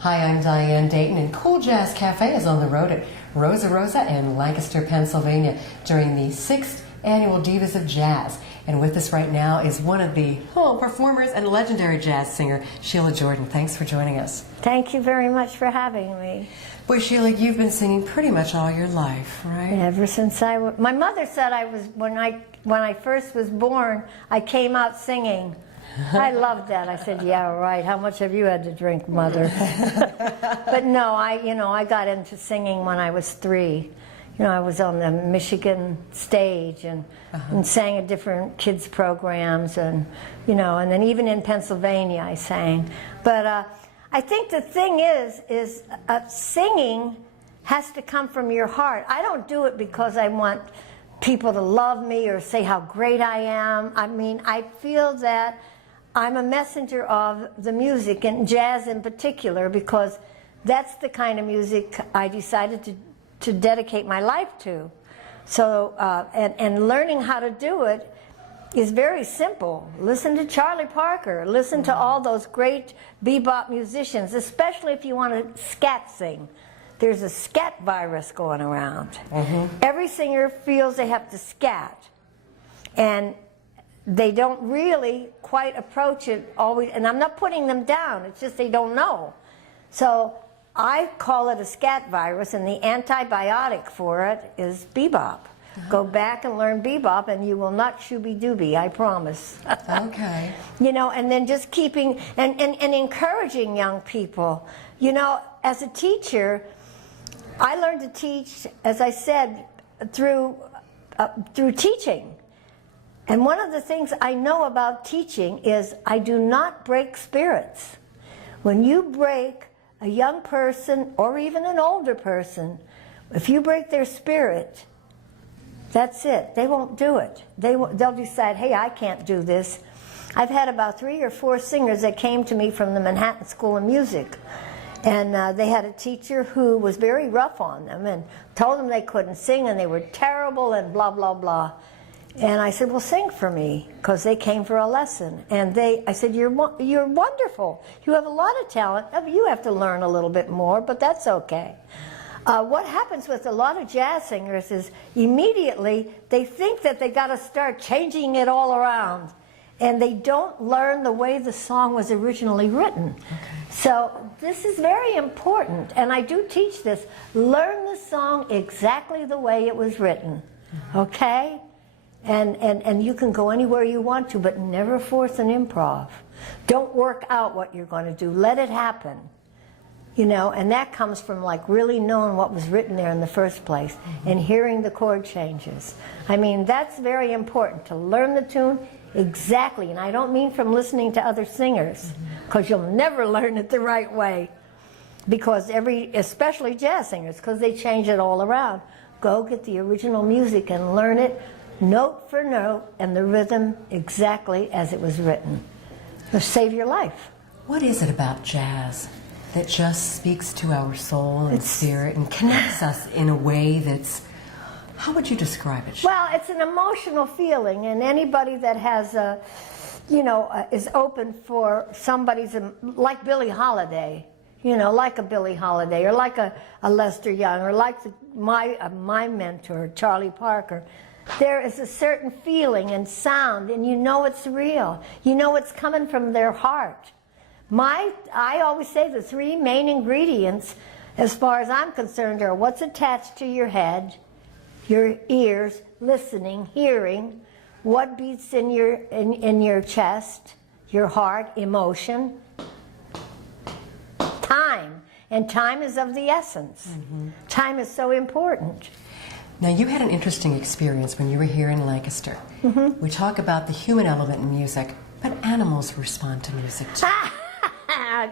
Hi, I'm Diane. Dayton and Cool Jazz Cafe is on the road at Rosa Rosa in Lancaster, Pennsylvania during the 6th annual Divas of Jazz. And with us right now is one of the performers and legendary jazz singer, Sheila Jordan. Thanks for joining us. Thank you very much for having me. Boy, Sheila, you've been singing pretty much all your life, right? Ever since my mother said when I first was born, I came out singing. I loved that. I said, yeah, right. How much have you had to drink, Mother? But no, I got into singing when I was 3. I was on the Michigan stage and sang at different kids programs and then even in Pennsylvania I sang. But I think the thing is singing has to come from your heart. I don't do it because I want people to love me or say how great I am. I mean, I feel that I'm a messenger of the music, and jazz in particular, because that's the kind of music I decided to dedicate my life to. So, and learning how to do it is very simple. Listen to Charlie Parker, listen to all those great Bee Bop musicians, especially if you want to scat sing. There's a scat virus going around. Every singer feels they have to scat, and they don't really quite approach it always, and I'm not putting them down, it's just they don't know. So I call it a scat virus, and the antibiotic for it is Bee Bop. Go back and learn Bee Bop, and you will not shooby-dooby, I promise. Okay. And then just keeping, and encouraging young people. As a teacher, I learned to teach, as I said, through teaching. And one of the things I know about teaching is I do not break spirits. When you break a young person or even an older person, if you break their spirit, that's it. They won't do it. They'll decide, hey, I can't do this. I've had about 3 or 4 singers that came to me from the Manhattan School of Music. And they had a teacher who was very rough on them and told them they couldn't sing and they were terrible and blah, blah, blah. And I said, well, sing for me, because they came for a lesson. And I said, you're wonderful. You have a lot of talent. You have to learn a little bit more, but that's okay. What happens with a lot of jazz singers is immediately they think that they got to start changing it all around. And they don't learn the way the song was originally written. So this is very important. And I do teach this. Learn the song exactly the way it was written. Okay? And you can go anywhere you want to, but never force an improv. Don't work out what you're going to do. Let it happen. And that comes from really knowing what was written there in the first place and hearing the chord changes. I mean, that's very important, to learn the tune exactly. And I don't mean from listening to other singers, because you'll never learn it the right way. Because especially jazz singers, because they change it all around. Go get the original music and learn it note for note, and the rhythm exactly as it was written. It'll save your life. What is it about jazz that just speaks to our soul and spirit and connects us in a way that's, how would you describe it? Well, it's an emotional feeling, and anybody that has is open for somebody's, like Billie Holiday, like a Billie Holiday, or like a Lester Young, or like my mentor, Charlie Parker. There is a certain feeling and sound, and it's real. It's coming from their heart. I always say the 3 main ingredients, as far as I'm concerned, are what's attached to your head, your ears, listening, hearing, what beats in your chest, your heart, emotion, time. And time is of the essence. Time is so important. Now, you had an interesting experience when you were here in Lancaster. We talk about the human element in music, but animals respond to music too.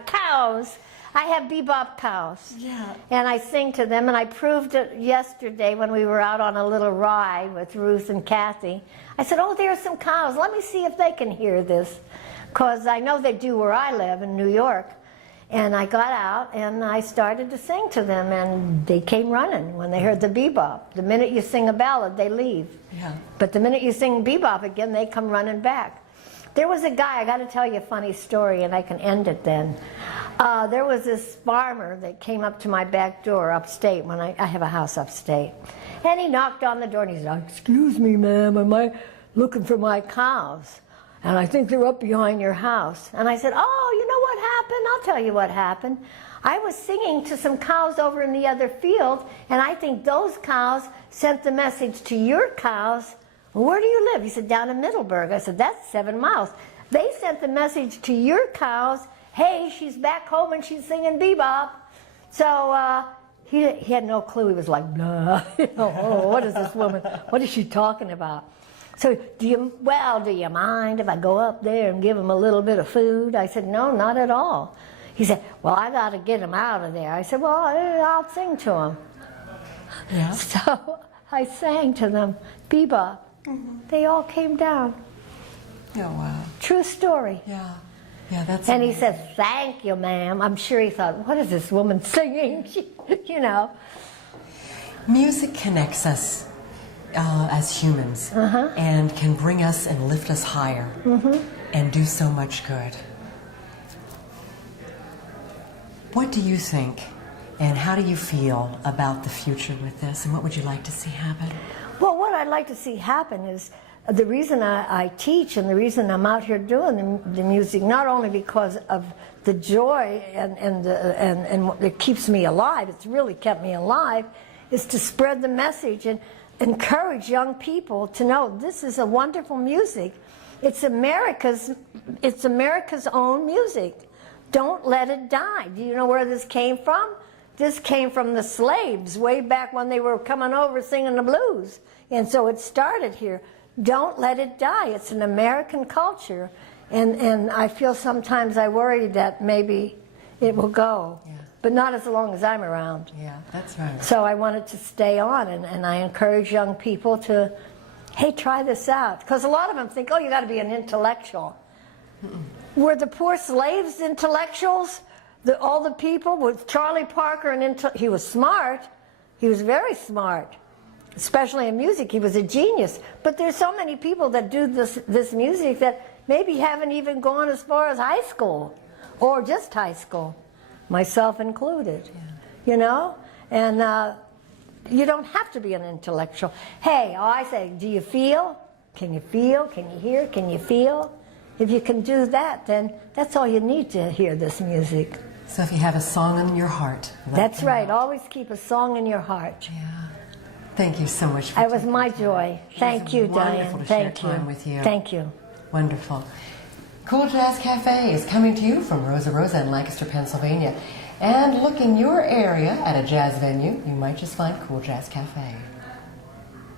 Cows. I have Bee Bop cows. Yeah. And I sing to them, and I proved it yesterday when we were out on a little ride with Ruth and Kathy. I said, oh, there are some cows. Let me see if they can hear this, because I know they do where I live in New York. And I got out and I started to sing to them, and they came running when they heard the Bee Bop. The minute you sing a ballad, they leave. Yeah. But the minute you sing Bee Bop again, they come running back. There was a guy, I got to tell you a funny story and I can end it then. There was this farmer that came up to my back door upstate, when I have a house upstate. And he knocked on the door and he said, "Excuse me, ma'am, am I looking for my cows? And I think they're up behind your house." And I said, "Oh, you know what happened? I'll tell you what happened. I was singing to some cows over in the other field, and I think those cows sent the message to your cows." "Where do you live?" He said, "Down in Middleburg." I said, "That's 7 miles. They sent the message to your cows, hey, she's back home and she's singing Bee Bop." So he had no clue. He was like, "Blah." "Oh, what is this woman? What is she talking about?" So, do you mind if I go up there and give him a little bit of food? I said, "No, not at all." He said, "Well, I got to get him out of there." I said, "Well, I'll sing to him." Yeah. So I sang to them, Bee Bop. They all came down. Oh, wow. True story. Yeah. Yeah, that's And he amazing. said, "Thank you, ma'am." I'm sure he thought, what is this woman singing? You know. Music connects us as humans and can bring us and lift us higher and do so much good. What do you think and how do you feel about the future with this, and what would you like to see happen? Well, what I'd like to see happen is the reason I teach and the reason I'm out here doing the music, not only because of the joy and it keeps me alive, it's really kept me alive, is to spread the message and encourage young people to know this is a wonderful music. It's America's own music. Don't let it die. Do you know where this came from? This came from the slaves way back when they were coming over singing the blues. And so it started here. Don't let it die. It's an American culture. And I feel sometimes I worry that maybe it will go. Yeah. But not as long as I'm around. Yeah, that's right. So I want it to stay on, and I encourage young people to, hey, try this out. Because a lot of them think, oh, you got to be an intellectual. Were the poor slaves intellectuals? All the people with Charlie Parker, he was smart. He was very smart, especially in music. He was a genius. But there's so many people that do this music that maybe haven't even gone as far as high school, or just high school, myself included. Yeah. You know, and you don't have to be an intellectual. Hey, I say, do you feel? Can you feel? Can you hear? Can you feel? If you can do that, then that's all you need to hear this music. So if you have a song in your heart. That's right. Always keep a song in your heart. Yeah. Thank you so much for It was my joy. Thank you, Diane. Thank you. With you. Thank you. Wonderful. Cool Jazz Cafe is coming to you from Rosa Rosa in Lancaster, Pennsylvania. And look in your area at a jazz venue, you might just find Cool Jazz Cafe.